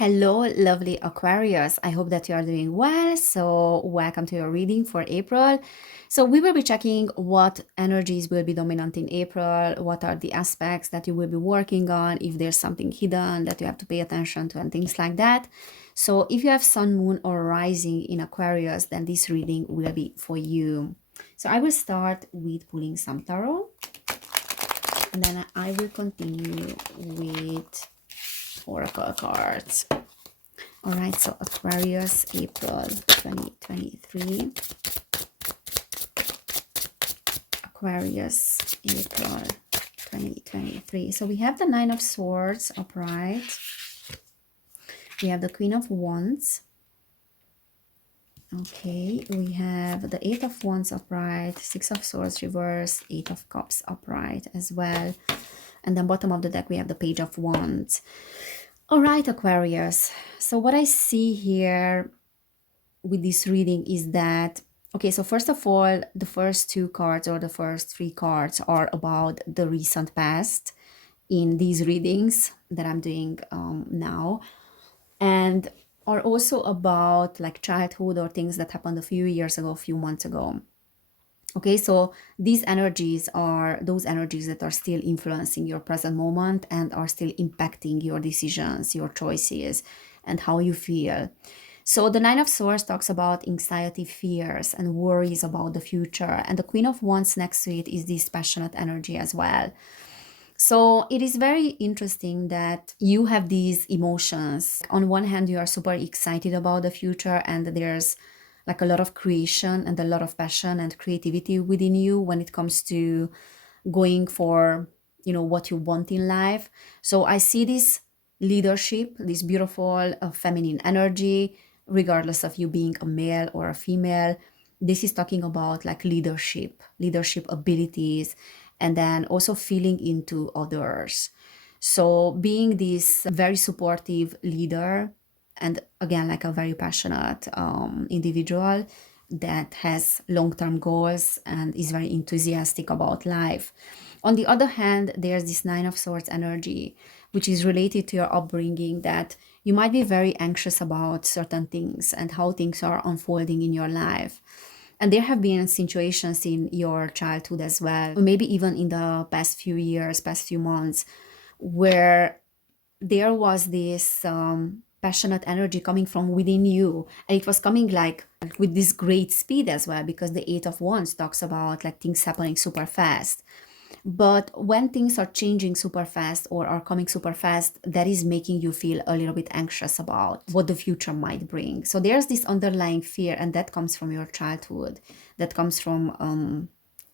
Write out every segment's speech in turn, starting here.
Hello, lovely Aquarius. I hope that you are doing well. So, welcome to your reading for April. So, we will be checking what energies will be dominant in April, what are the aspects that you will be working on, if there's something hidden that you have to pay attention to, and things like that. So, if you have Sun, Moon, or Rising in Aquarius, then this reading will be for you. So, I will start with pulling some tarot, and then I will continue with oracle cards. All right, so Aquarius, April 2023. Aquarius, April 2023. So we have the Nine of Swords upright. We have the Queen of Wands. Okay, we have the Eight of Wands upright, Six of Swords reverse, Eight of Cups upright as well. And then bottom of the deck, we have the Page of Wands. All right, Aquarius. So what I see here with this reading is that, okay, so first of all, the first two cards or the first three cards are about the recent past in these readings that I'm doing now, and are also about like childhood or things that happened a few years ago, a few months ago. Okay, so these energies are those energies that are still influencing your present moment and are still impacting your decisions, your choices, and how you feel. So the Nine of Swords talks about anxiety, fears, and worries about the future. And the Queen of Wands next to it is this passionate energy as well. So it is very interesting that you have these emotions. On one hand, you are super excited about the future, and there's like a lot of creation and a lot of passion and creativity within you when it comes to going for, what you want in life. So I see this leadership, this beautiful feminine energy, regardless of you being a male or a female. This is talking about like leadership abilities, and then also feeling into others. So being this very supportive leader, and again, like a very passionate individual that has long-term goals and is very enthusiastic about life. On the other hand, there's this Nine of Swords energy, which is related to your upbringing, that you might be very anxious about certain things and how things are unfolding in your life. And there have been situations in your childhood as well, or maybe even in the past few years, past few months, where there was this passionate energy coming from within you, and it was coming like with this great speed as well, because the Eight of Wands talks about like things happening super fast. But when things are changing super fast or are coming super fast, that is making you feel a little bit anxious about what the future might bring. So there's this underlying fear, and that comes from your childhood, that comes from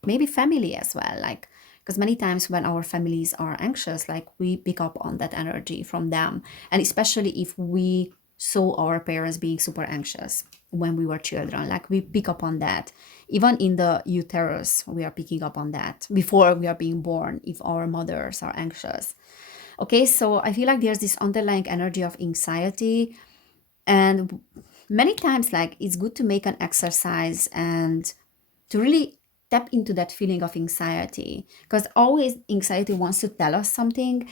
maybe family as well, like, because many times when our families are anxious, like, we pick up on that energy from them. And especially if we saw our parents being super anxious when we were children, like, we pick up on that. Even in the uterus, we are picking up on that before we are being born, if our mothers are anxious. Okay, so I feel like there's this underlying energy of anxiety, and many times, like, it's good to make an exercise and to really tap into that feeling of anxiety, because always anxiety wants to tell us something,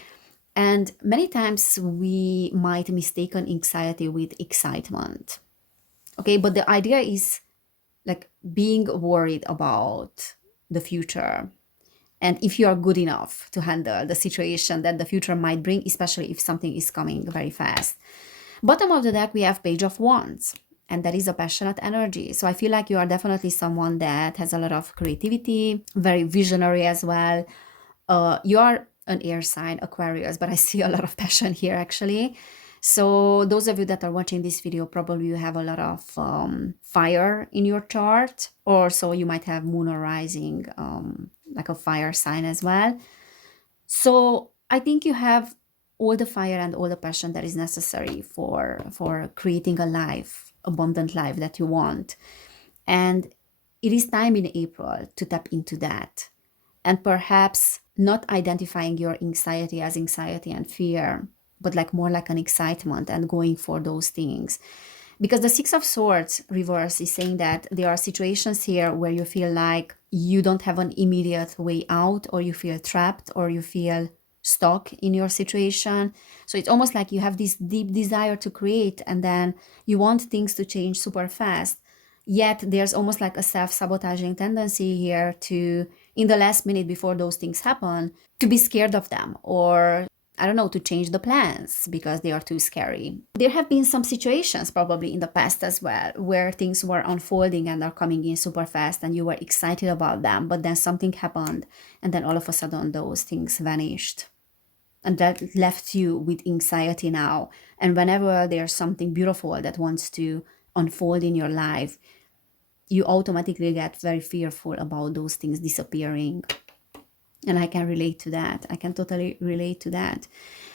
and many times we might mistaken anxiety with excitement. Okay, but the idea is like being worried about the future, and if you are good enough to handle the situation that the future might bring, especially if something is coming very fast. Bottom of the deck, we have Page of Wands, and that is a passionate energy. So I feel like you are definitely someone that has a lot of creativity, very visionary as well. You are an air sign, Aquarius, but I see a lot of passion here actually. So those of you that are watching this video, probably you have a lot of fire in your chart, or so you might have Moon or Rising, like a fire sign as well. So I think you have all the fire and all the passion that is necessary for creating a life, abundant life that you want. And it is time in April to tap into that, and perhaps not identifying your anxiety as anxiety and fear, but like more like an excitement and going for those things. Because the Six of Swords reverse is saying that there are situations here where you feel like you don't have an immediate way out, or you feel trapped, or you feel stuck in your situation. So it's almost like you have this deep desire to create, and then you want things to change super fast. Yet there's almost like a self-sabotaging tendency here to, in the last minute before those things happen, to be scared of them, or I don't know, to change the plans because they are too scary. There have been some situations probably in the past as well where things were unfolding and are coming in super fast and you were excited about them, but then something happened and then all of a sudden those things vanished. And that left you with anxiety now. And whenever there's something beautiful that wants to unfold in your life, you automatically get very fearful about those things disappearing. And I can relate to that. I can totally relate to that.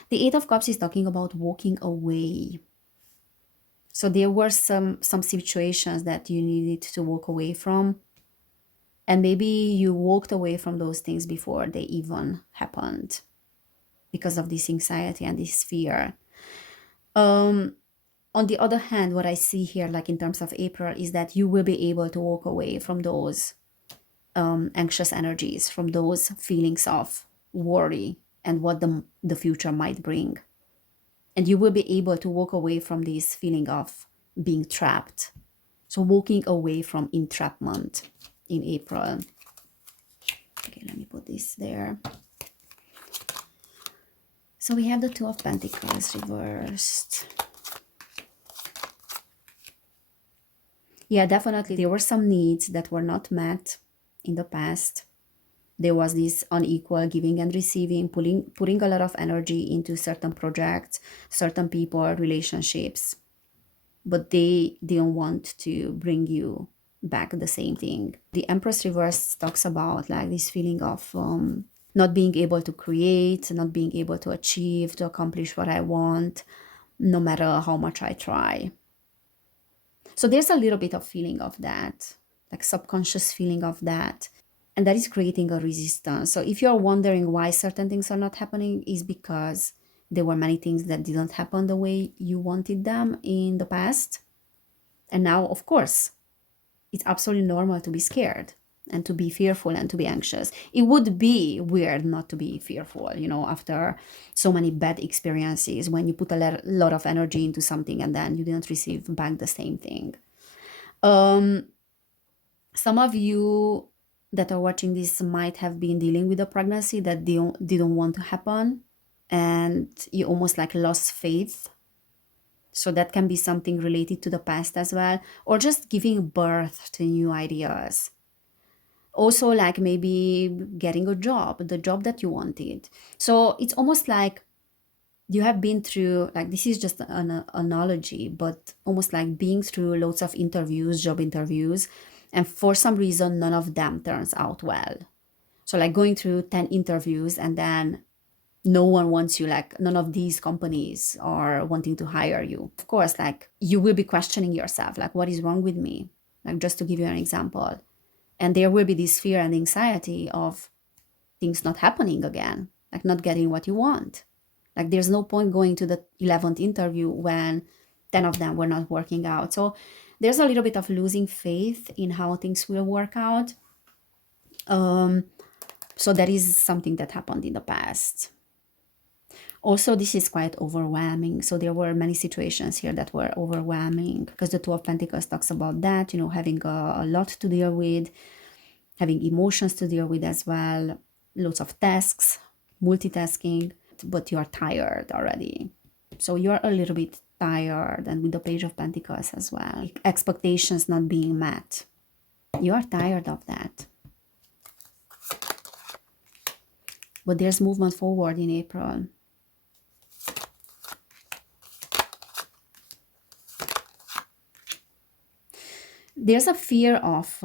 The Eight of Cups is talking about walking away. So there were some situations that you needed to walk away from. And maybe you walked away from those things before they even happened because of this anxiety and this fear. On the other hand, what I see here, like in terms of April, is that you will be able to walk away from those anxious energies, from those feelings of worry and what the future might bring. And you will be able to walk away from this feeling of being trapped. So walking away from entrapment in April. Okay, let me put this there. So we have the Two of Pentacles reversed. Yeah, definitely there were some needs that were not met in the past. There was this unequal giving and receiving, putting a lot of energy into certain projects, certain people, relationships, but they didn't want to bring you back the same thing. The Empress reverse talks about like this feeling of not being able to create, not being able to achieve, to accomplish what I want, no matter how much I try. So there's a little bit of feeling of that, like subconscious feeling of that. And that is creating a resistance. So if you're wondering why certain things are not happening, is because there were many things that didn't happen the way you wanted them in the past. And now, of course, it's absolutely normal to be scared and to be fearful and to be anxious. It would be weird not to be fearful, you know, after so many bad experiences, when you put a lot of energy into something and then you didn't receive back the same thing. Some of you that are watching this might have been dealing with a pregnancy that didn't want to happen, and you almost like lost faith. So that can be something related to the past as well, or just giving birth to new ideas. Also, like maybe getting a job, the job that you wanted. So it's almost like you have been through, like, this is just an analogy, but almost like being through lots of interviews, job interviews, and for some reason, none of them turns out well. So like going through 10 interviews and then no one wants you, like none of these companies are wanting to hire you. Of course, like you will be questioning yourself, like what is wrong with me? Like just to give you an example. And there will be this fear and anxiety of things not happening again, like not getting what you want. Like there's no point going to the 11th interview when 10 of them were not working out. So there's a little bit of losing faith in how things will work out. So that is something that happened in the past. Also, this is quite overwhelming. So there were many situations here that were overwhelming, because the Two of Pentacles talks about that, you know, having a lot to deal with, having emotions to deal with as well, lots of tasks, multitasking, but you are tired already. So you're a little bit tired, and with the Page of Pentacles as well, expectations not being met. You are tired of that. But there's movement forward in April. There's a fear of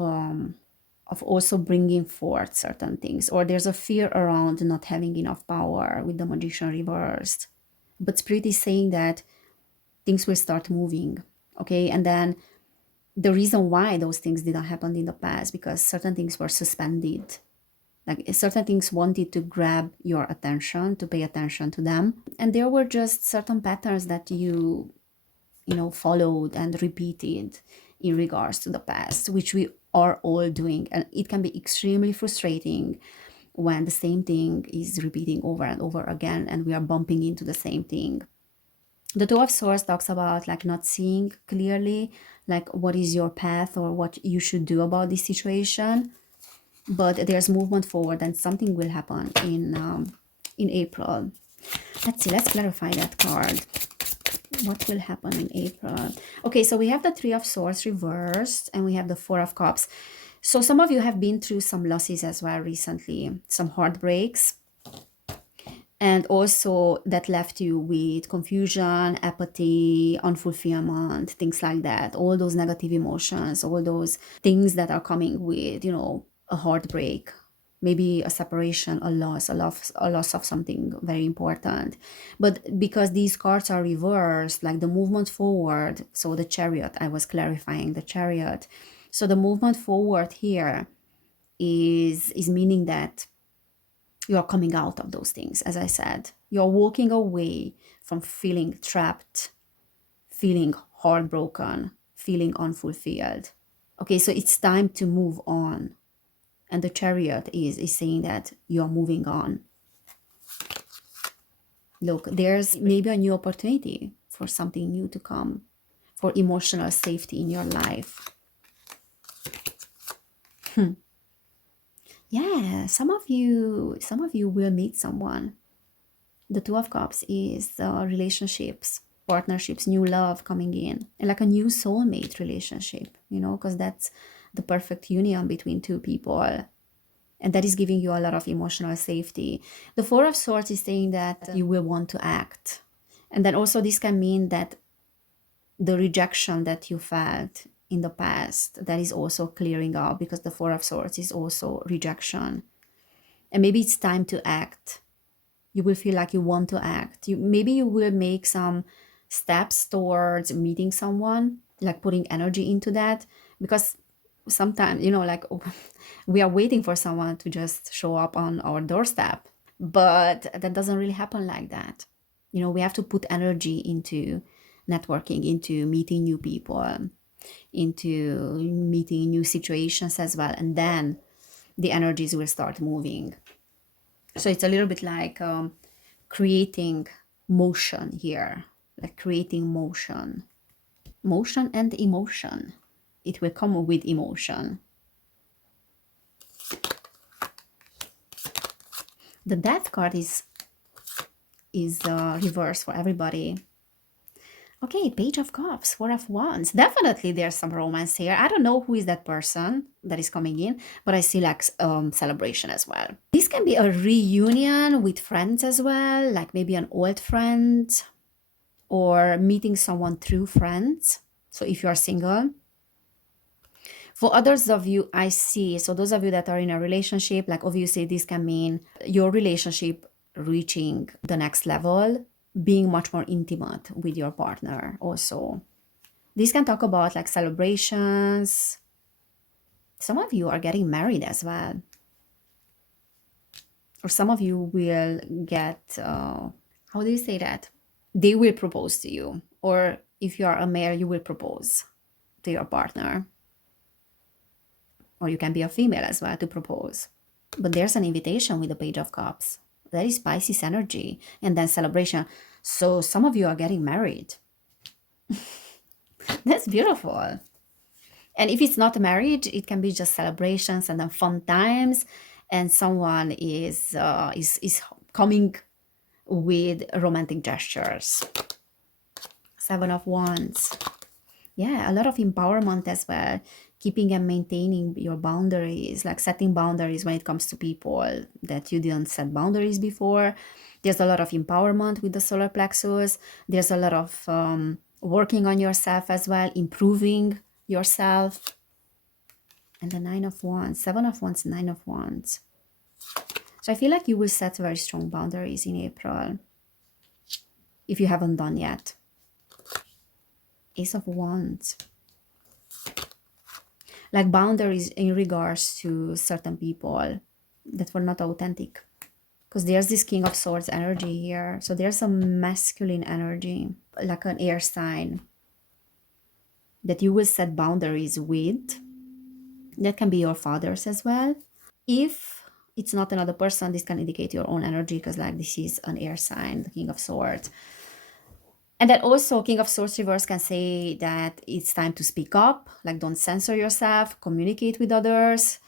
also bringing forth certain things, or there's a fear around not having enough power with the Magician reversed. But Spirit is saying that things will start moving, okay? And then the reason why those things didn't happen in the past, because certain things were suspended. Like certain things wanted to grab your attention, to pay attention to them. And there were just certain patterns that you followed and repeated in regards to the past, which we are all doing. And it can be extremely frustrating when the same thing is repeating over and over again and we are bumping into the same thing. The Two of Swords talks about like not seeing clearly, like what is your path or what you should do about this situation. But there's movement forward and something will happen in April. Let's see, let's clarify that card. What will happen in April? Okay, so we have the Three of Swords reversed and we have the Four of Cups. So some of you have been through some losses as well recently, some heartbreaks. And also that left you with confusion, apathy, unfulfillment, things like that. All those negative emotions, all those things that are coming with, you know, a heartbreak, maybe a separation, a loss of something very important. But because these cards are reversed, like the movement forward, so the Chariot, I was clarifying the Chariot. So the movement forward here is meaning that you are coming out of those things. As I said, you're walking away from feeling trapped, feeling heartbroken, feeling unfulfilled. Okay, so it's time to move on. And the Chariot is saying that you're moving on. Look, there's maybe a new opportunity for something new to come, for emotional safety in your life. Yeah, some of you will meet someone. The Two of Cups is relationships, partnerships, new love coming in, and like a new soulmate relationship, you know, because that's the perfect union between two people. And that is giving you a lot of emotional safety. The Four of Swords is saying that you will want to act. And then also this can mean that the rejection that you felt in the past, that is also clearing up, because the Four of Swords is also rejection. And maybe it's time to act. You will feel like you want to act. Maybe you will make some steps towards meeting someone, like putting energy into that, because sometimes, you know, like we are waiting for someone to just show up on our doorstep, but that doesn't really happen like that. You know, we have to put energy into networking, into meeting new people, into meeting new situations as well, and then the energies will start moving. So it's a little bit like creating motion here, like creating motion and emotion. It will come with emotion. The Death card is reversed for everybody. Okay, Page of Cups, Four of Wands. Definitely there's some romance here. I don't know who is that person that is coming in, but I see like celebration as well. This can be a reunion with friends as well, like maybe an old friend or meeting someone through friends. So if you are single. For others of you, I see, so those of you that are in a relationship, like obviously this can mean your relationship reaching the next level, being much more intimate with your partner also. This can talk about like celebrations. Some of you are getting married as well. Or some of you will get, how do you say that? They will propose to you. Or if you are a male, you will propose to your partner. Or you can be a female as well to propose. But there's an invitation with the Page of Cups. That is Pisces energy. And then celebration. So some of you are getting married. That's beautiful. And if it's not marriage, it can be just celebrations and then fun times. And someone is coming with romantic gestures. Seven of Wands. Yeah, a lot of empowerment as well. Keeping and maintaining your boundaries, like setting boundaries when it comes to people that you didn't set boundaries before. There's a lot of empowerment with the solar plexus. There's a lot of working on yourself as well, improving yourself. And the Nine of Wands, Seven of Wands, Nine of Wands. So I feel like you will set very strong boundaries in April if you haven't done yet. Ace of Wands. Like boundaries in regards to certain people that were not authentic. Because there's this King of Swords energy here. So there's some masculine energy, like an air sign that you will set boundaries with. That can be your fathers as well. If it's not another person. This can indicate your own energy, because like this is an air sign, the King of Swords. And then also King of Swords reverse can say that it's time to speak up, like don't censor yourself, communicate with others,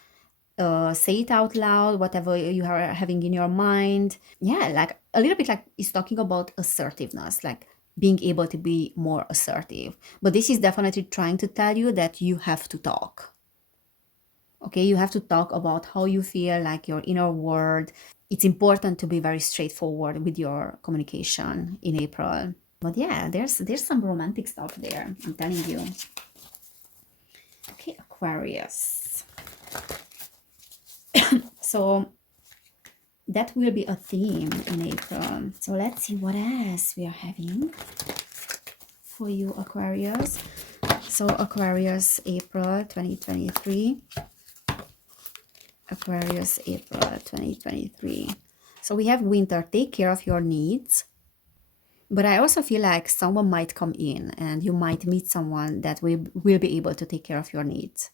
say it out loud, whatever you are having in your mind. Yeah, like a little bit like it's talking about assertiveness, like being able to be more assertive. But this is definitely trying to tell you that you have to talk. Okay, you have to talk about how you feel, like your inner world. It's important to be very straightforward with your communication in April. But yeah, there's some romantic stuff there, I'm telling you. Okay, Aquarius. So that will be a theme in April. So let's see what else we are having for you, Aquarius. So Aquarius, April 2023. Aquarius, April 2023. So we have winter. Take care of your needs. But I also feel like someone might come in and you might meet someone that will be able to take care of your needs.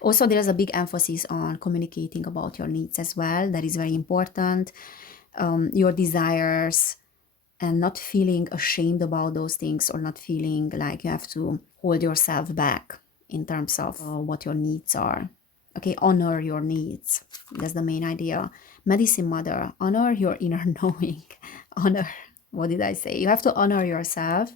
Also, there's a big emphasis on communicating about your needs as well. That is very important. Your desires, and not feeling ashamed about those things, or not feeling like you have to hold yourself back in terms of what your needs are. Okay, honor your needs. That's the main idea. Medicine Mother, honor your inner knowing. Honor, what did I say? You have to honor yourself,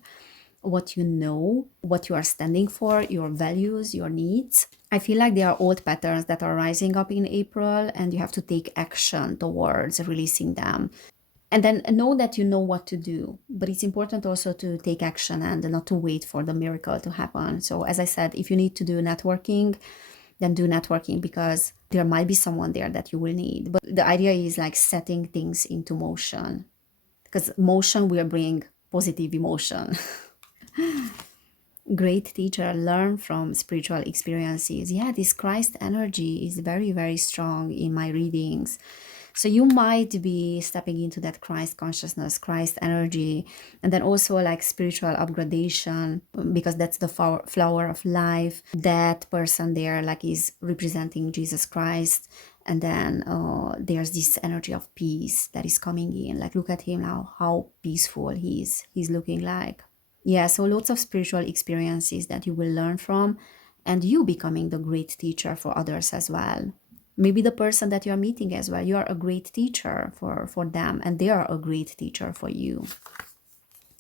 what you know, what you are standing for, your values, your needs. I feel like there are old patterns that are rising up in April, and you have to take action towards releasing them. And then know that you know what to do. But it's important also to take action and not to wait for the miracle to happen. So as I said, if you need to do networking, then do networking, because there might be someone there that you will need. But the idea is like setting things into motion, because motion will bring positive emotion. Great teacher, learn from spiritual experiences. Yeah, this Christ energy is very, very strong in my readings. So you might be stepping into that Christ consciousness, Christ energy, and then also like spiritual upgradation, because that's the flower of life. That person there like is representing Jesus Christ. And then there's this energy of peace that is coming in. Like look at him now, how peaceful he's looking like. Yeah, so lots of spiritual experiences that you will learn from, and you becoming the great teacher for others as well. Maybe the person that you're meeting as well, you are a great teacher for them, and they are a great teacher for you.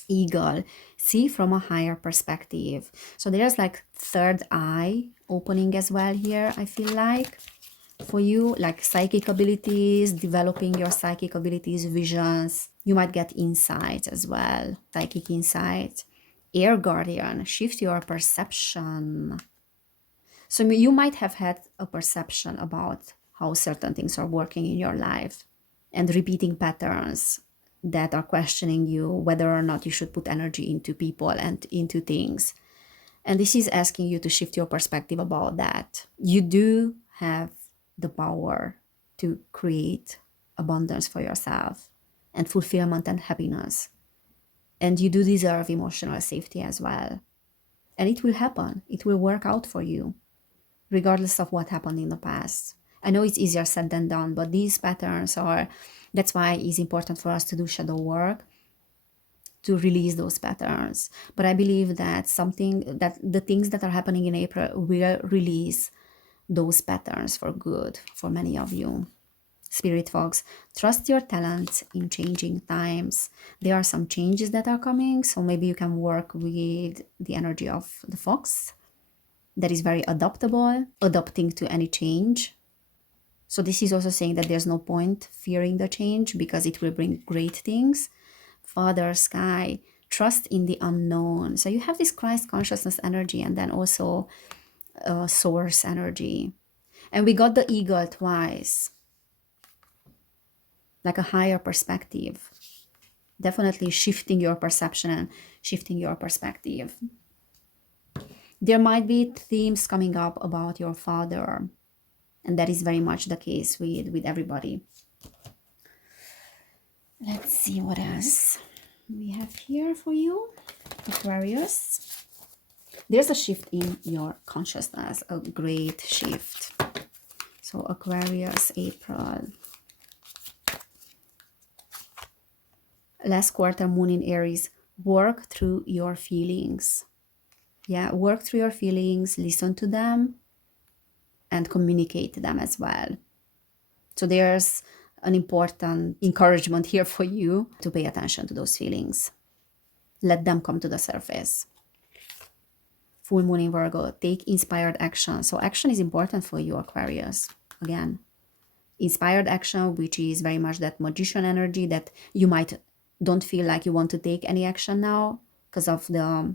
Eagle, see from a higher perspective. So there's like third eye opening as well here, I feel like, for you, like psychic abilities, developing your psychic abilities, visions. You might get insight as well, psychic insight. Air guardian, shift your perception. So you might have had a perception about how certain things are working in your life, and repeating patterns that are questioning you whether or not you should put energy into people and into things. And this is asking you to shift your perspective about that. You do have the power to create abundance for yourself and fulfillment and happiness. And you do deserve emotional safety as well. And it will happen. It will work out for you, regardless of what happened in the past. I know it's easier said than done, but these patterns are, that's why it's important for us to do shadow work, to release those patterns. But I believe that the things that are happening in April will release those patterns for good for many of you. Spirit folks, trust your talents in changing times. There are some changes that are coming, so maybe you can work with the energy of the fox that is very adaptable, adapting to any change. So this is also saying that there's no point fearing the change, because it will bring great things. Father Sky, trust in the unknown. So you have this Christ consciousness energy, and then also source energy. And we got the eagle twice, like a higher perspective. Definitely shifting your perception and shifting your perspective. There might be themes coming up about your father, and that is very much the case with everybody. Let's see what else we have here for you, Aquarius. There's a shift in your consciousness, a great shift. So Aquarius, April. Last quarter, moon in Aries. Work through your feelings. Yeah, work through your feelings, listen to them, and communicate them as well. So there's an important encouragement here for you to pay attention to those feelings. Let them come to the surface. Full moon in Virgo, take inspired action. So action is important for you, Aquarius. Again, inspired action, which is very much that magician energy that you might don't feel like you want to take any action now because of the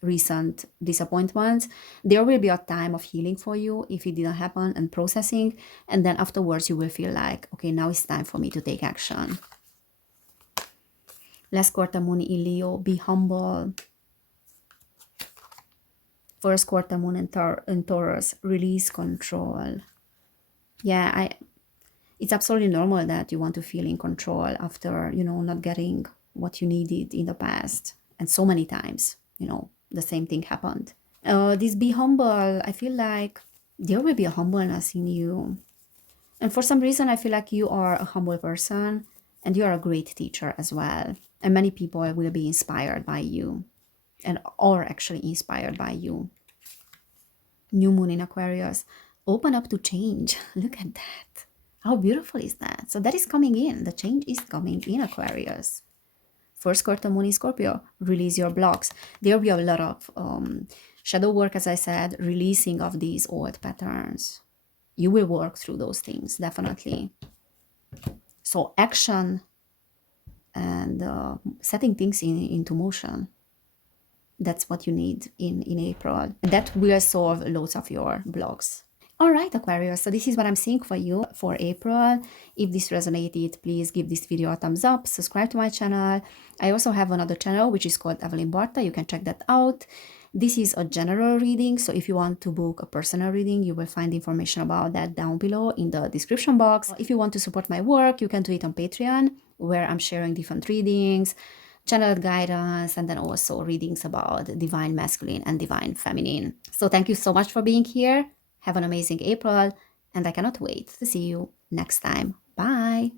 recent disappointments. There will be a time of healing for you if it didn't happen and processing. And then afterwards you will feel like, okay, now it's time for me to take action. Last quarter moon in Leo, be humble. First quarter moon in Taurus, release control. Yeah, it's absolutely normal that you want to feel in control after, not getting what you needed in the past. And so many times, the same thing happened. This be humble, I feel like there will be a humbleness in you. And for some reason, I feel like you are a humble person and you are a great teacher as well. And many people will be inspired by you and are actually inspired by you. New moon in Aquarius, open up to change. Look at that. How beautiful is that? So that is coming in. The change is coming in, Aquarius. First quarter moon in Scorpio, release your blocks. There will be a lot of shadow work, as I said, releasing of these old patterns. You will work through those things, definitely. So action and setting things into motion. That's what you need in April. That will solve lots of your blocks. All right, Aquarius, so this is what I'm seeing for you for April. If this resonated, please give this video a thumbs up, subscribe to my channel. I also have another channel, which is called Evelin Barta. You can check that out. This is a general reading, so if you want to book a personal reading, you will find information about that down below in the description box. If you want to support my work, you can do it on Patreon, where I'm sharing different readings, channel guidance, and then also readings about divine masculine and divine feminine. So thank you so much for being here. Have an amazing April, and I cannot wait to see you next time. Bye!